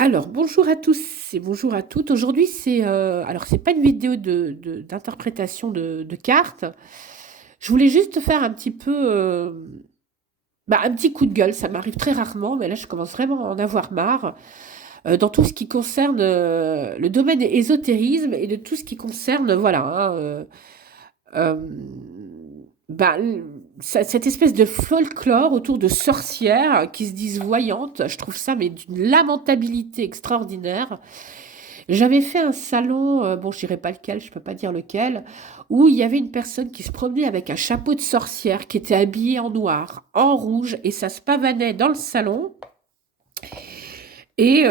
Alors, bonjour à tous et bonjour à toutes. Aujourd'hui, c'est pas une vidéo d'interprétation de cartes. Je voulais juste faire un petit peu, un petit coup de gueule. Ça m'arrive très rarement, mais là, je commence vraiment à en avoir marre. Dans tout ce qui concerne le domaine ésotérisme et de tout ce qui concerne, voilà, euh, bah, cette espèce de folklore autour de sorcières qui se disent voyantes. Je trouve ça, mais d'une lamentabilité extraordinaire. J'avais fait un salon, bon, je dirais pas lequel, je peux pas dire lequel, où il y avait une personne qui se promenait avec un chapeau de sorcière, qui était habillée en noir, en rouge, et ça se pavanait dans le salon. Et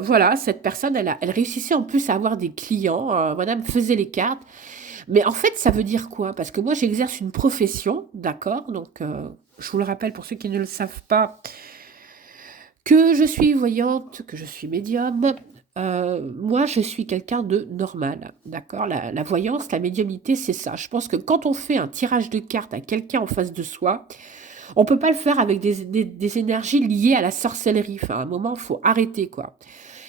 voilà, cette personne, elle réussissait en plus à avoir des clients. Madame faisait les cartes. Mais en fait, ça veut dire quoi? Parce que moi, j'exerce une profession, d'accord? Donc, je vous le rappelle pour ceux qui ne le savent pas, que je suis voyante, que je suis médium. Moi, je suis quelqu'un de normal, d'accord? La voyance, la médiumnité, c'est ça. Je pense que quand on fait un tirage de cartes à quelqu'un en face de soi, on peut pas le faire avec des énergies liées à la sorcellerie. Enfin, à un moment, il faut arrêter, quoi.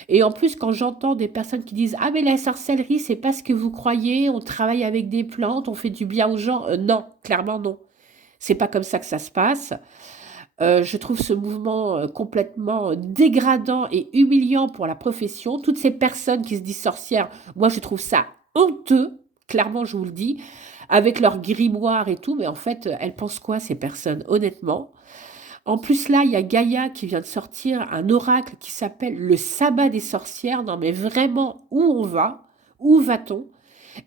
Et en plus, quand j'entends des personnes qui disent: Ah, mais la sorcellerie, c'est pas ce que vous croyez, on travaille avec des plantes, on fait du bien aux gens. Non, clairement, non. C'est pas comme ça que ça se passe. Je trouve ce mouvement complètement dégradant et humiliant pour la profession. Toutes ces personnes qui se disent sorcières, moi je trouve ça honteux, clairement je vous le dis, avec leur grimoire et tout, mais en fait, elles pensent quoi ces personnes, honnêtement? En plus là, il y a Gaïa qui vient de sortir un oracle qui s'appelle le sabbat des sorcières. Non mais vraiment, où on va? Où va-t-on?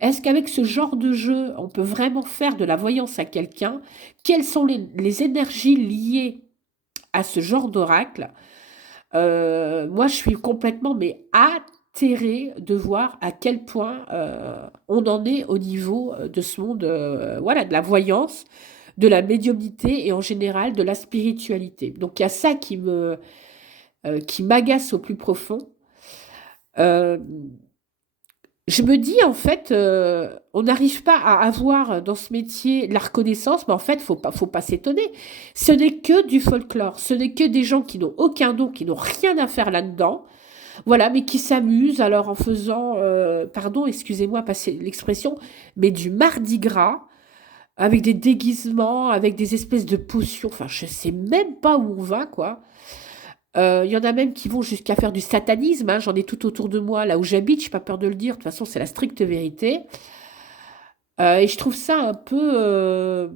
Est-ce qu'avec ce genre de jeu, on peut vraiment faire de la voyance à quelqu'un? Quelles sont les énergies liées à ce genre d'oracle? Moi, je suis complètement mais atterrée de voir à quel point on en est au niveau de ce monde, voilà, de la voyance, de la médiumnité et en général de la spiritualité. Donc il y a ça qui m'agace au plus profond. Euh, Je me dis, en fait, on n'arrive pas à avoir dans ce métier la reconnaissance, mais en fait, faut pas s'étonner. Ce n'est que du folklore, ce n'est que des gens qui n'ont aucun don, qui n'ont rien à faire là-dedans, voilà, mais qui s'amusent alors en faisant, pardon, excusez-moi, passer l'expression, mais du mardi gras, avec des déguisements, avec des espèces de potions, enfin, je sais même pas où on va, quoi. Il y en a même qui vont jusqu'à faire du satanisme, hein, j'en ai tout autour de moi, là où j'habite, j'ai pas peur de le dire, de toute façon c'est la stricte vérité. Et je trouve ça un peu...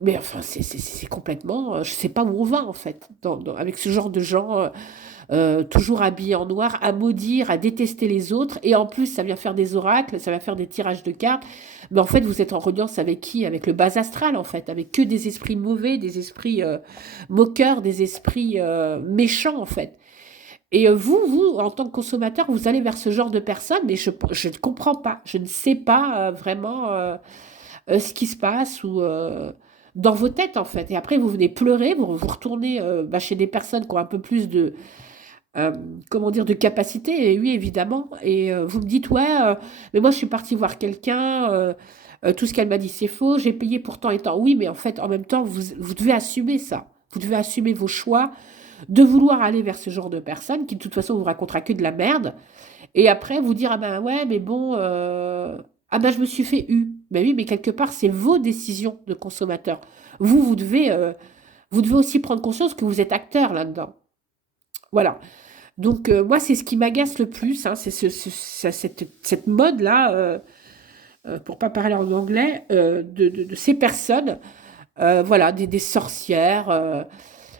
mais enfin, c'est complètement... je sais pas où on va en fait, avec ce genre de gens toujours habillés en noir, à maudire, à détester les autres, et en plus ça vient faire des oracles, ça va faire des tirages de cartes, mais en fait vous êtes en reliance avec qui? Avec le bas astral en fait, avec que des esprits mauvais, des esprits moqueurs, des esprits méchants en fait. Et vous, en tant que consommateur, vous allez vers ce genre de personnes, mais je ne comprends pas. Je ne sais pas vraiment ce qui se passe ou dans vos têtes, en fait. Et après, vous venez pleurer, vous retournez chez des personnes qui ont un peu plus de, euh, comment dire, de capacité. Et oui, évidemment. Et vous me dites, ouais, mais moi, je suis partie voir quelqu'un. Tout ce qu'elle m'a dit, c'est faux. J'ai payé pourtant et tant. Oui, mais en fait, en même temps, vous devez assumer ça. Vous devez assumer vos choix de vouloir aller vers ce genre de personne qui de toute façon vous racontera que de la merde et après vous dire ah ben ouais mais bon ah ben je me suis fait eu. Ben oui mais quelque part c'est vos décisions de consommateur. Vous devez aussi prendre conscience que vous êtes acteur là-dedans. Voilà. Donc moi c'est ce qui m'agace le plus, hein, c'est cette mode là pour pas parler en anglais de ces personnes voilà des sorcières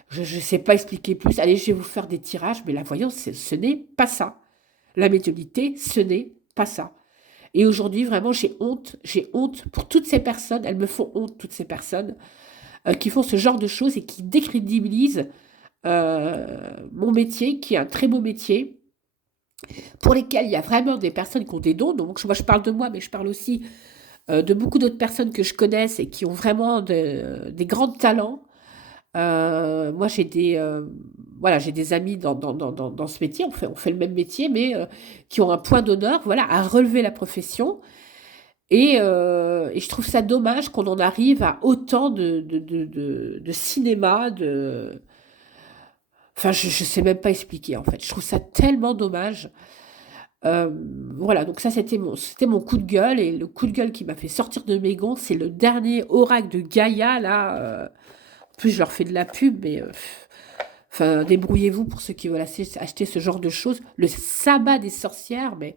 je ne sais pas expliquer plus. Allez, je vais vous faire des tirages, mais la voyance, ce n'est pas ça. La médiumnité, ce n'est pas ça. Et aujourd'hui, vraiment, j'ai honte pour toutes ces personnes, elles me font honte, toutes ces personnes qui font ce genre de choses et qui décrédibilisent mon métier, qui est un très beau métier, pour lesquels il y a vraiment des personnes qui ont des dons. Donc, moi, je parle de moi, mais je parle aussi de beaucoup d'autres personnes que je connaisse et qui ont vraiment des grands talents. Moi, voilà, j'ai des amis dans ce métier, on fait le même métier, mais qui ont un point d'honneur, voilà, à relever la profession. Et je trouve ça dommage qu'on en arrive à autant de cinéma, Enfin, je ne sais même pas expliquer, en fait. Je trouve ça tellement dommage. Euh, voilà, donc ça, c'était mon coup de gueule. Et le coup de gueule qui m'a fait sortir de mes gonds, c'est le dernier oracle de Gaïa, là. En plus, je leur fais de la pub, mais enfin, débrouillez-vous pour ceux qui veulent acheter ce genre de choses. Le sabbat des sorcières, mais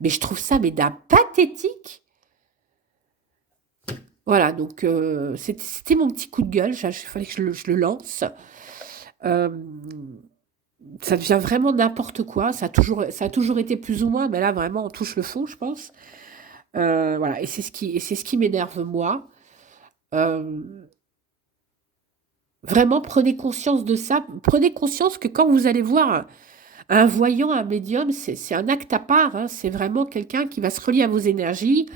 je trouve ça mais d'un pathétique. Voilà, donc c'était mon petit coup de gueule. Il fallait que je le lance. Euh, Ça devient vraiment n'importe quoi. Ça a toujours été plus ou moins, mais là vraiment on touche le fond, je pense. Voilà, et c'est ce qui m'énerve moi. Euh, Vraiment, prenez conscience de ça. Prenez conscience que quand vous allez voir un voyant, un médium, c'est un acte à part, hein. C'est vraiment quelqu'un qui va se relier à vos énergies,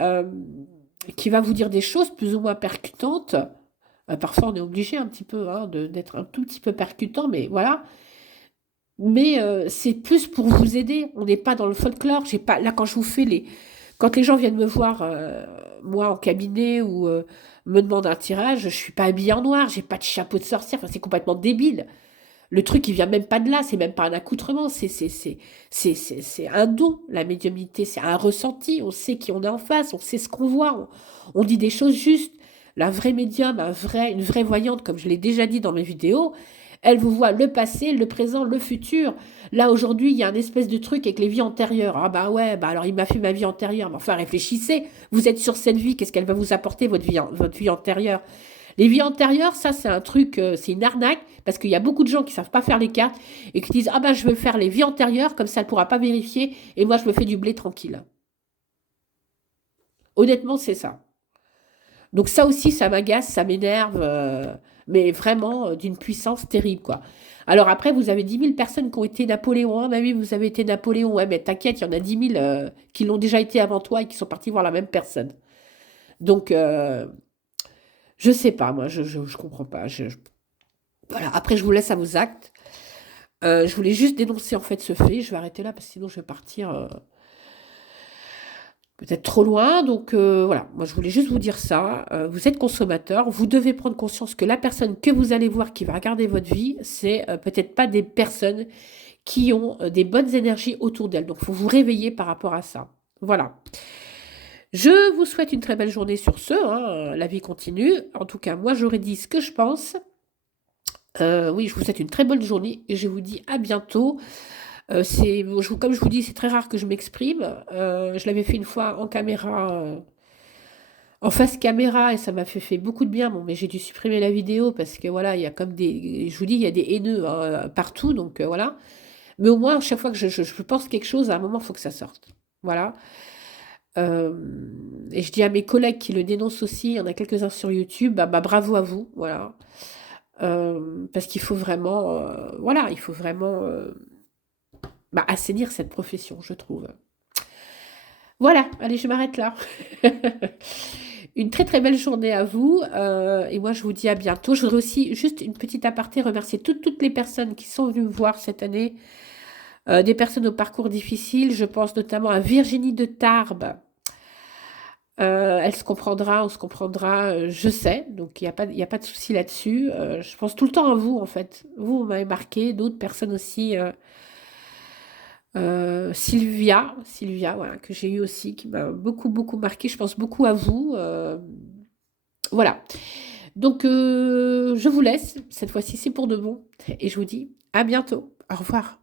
euh, qui va vous dire des choses plus ou moins percutantes. Parfois, on est obligé un petit peu, hein, d'être un tout petit peu percutant, mais voilà. Mais c'est plus pour vous aider. On n'est pas dans le folklore. J'ai pas là quand je vous fais quand les gens viennent me voir moi en cabinet ou me demandent un tirage, je suis pas habillée en noir, j'ai pas de chapeau de sorcière. Enfin, c'est complètement débile. Le truc, il vient même pas de là. C'est même pas un accoutrement. C'est un don. La médiumnité, c'est un ressenti. On sait qui on est en face. On sait ce qu'on voit. On dit des choses justes. La vraie médium, une vraie voyante, comme je l'ai déjà dit dans mes vidéos, elle vous voit le passé, le présent, le futur. Là, aujourd'hui, il y a un espèce de truc avec les vies antérieures. Ah bah ouais, bah alors il m'a fait ma vie antérieure. Mais enfin, réfléchissez. Vous êtes sur cette vie, qu'est-ce qu'elle va vous apporter, votre vie antérieure? Les vies antérieures, ça, c'est un truc, c'est une arnaque, parce qu'il y a beaucoup de gens qui savent pas faire les cartes et qui disent, ah ben, je veux faire les vies antérieures, comme ça, elle pourra pas vérifier, et moi, je me fais du blé tranquille. Honnêtement, c'est ça. Donc ça aussi, ça m'agace, ça m'énerve, mais vraiment d'une puissance terrible, quoi. Alors après, vous avez 10 000 personnes qui ont été Napoléon. Ah, bah oui, vous avez été Napoléon. Ouais, mais t'inquiète, il y en a 10 000 qui l'ont déjà été avant toi et qui sont partis voir la même personne. Donc, je sais pas, moi, je comprends pas. Voilà, après, je vous laisse à vos actes. Je voulais juste dénoncer en fait ce fait. Je vais arrêter là parce que sinon je vais partir peut-être trop loin. Donc voilà, moi je voulais juste vous dire ça. Vous êtes consommateur, vous devez prendre conscience que la personne que vous allez voir qui va regarder votre vie, c'est peut-être pas des personnes qui ont des bonnes énergies autour d'elles. Donc il faut vous réveiller par rapport à ça. Voilà. Je vous souhaite une très belle journée sur ce, hein. La vie continue. En tout cas, moi j'aurais dit ce que je pense. Oui, je vous souhaite une très bonne journée et je vous dis à bientôt. Comme je vous dis, c'est très rare que je m'exprime. Je l'avais fait une fois en caméra, en face caméra, et ça m'a fait beaucoup de bien. Bon, mais j'ai dû supprimer la vidéo parce que voilà, il y a comme je vous dis, il y a des haineux partout, donc voilà. Mais au moins, chaque fois que je pense quelque chose, à un moment, il faut que ça sorte. Voilà. Euh, et je dis à mes collègues qui le dénoncent aussi, il y en a quelques-uns sur YouTube, bah, bravo à vous, voilà. Parce qu'il faut vraiment, voilà, il faut vraiment assainir cette profession, je trouve. Voilà, allez, je m'arrête là. Une très très belle journée à vous et moi je vous dis à bientôt. Je voudrais aussi, juste une petite aparté, remercier toutes les personnes qui sont venues me voir cette année, des personnes au parcours difficile. Je pense notamment à Virginie de Tarbes. Elle se comprendra, on se comprendra, je sais, donc il y a pas de souci là-dessus. Je pense tout le temps à vous en fait. Vous m'avez marqué, d'autres personnes aussi. Sylvia, voilà, que j'ai eu aussi, qui m'a beaucoup, beaucoup marqué. Je pense beaucoup à vous. Voilà. Donc, je vous laisse. Cette fois-ci, c'est pour de bon. Et je vous dis à bientôt. Au revoir.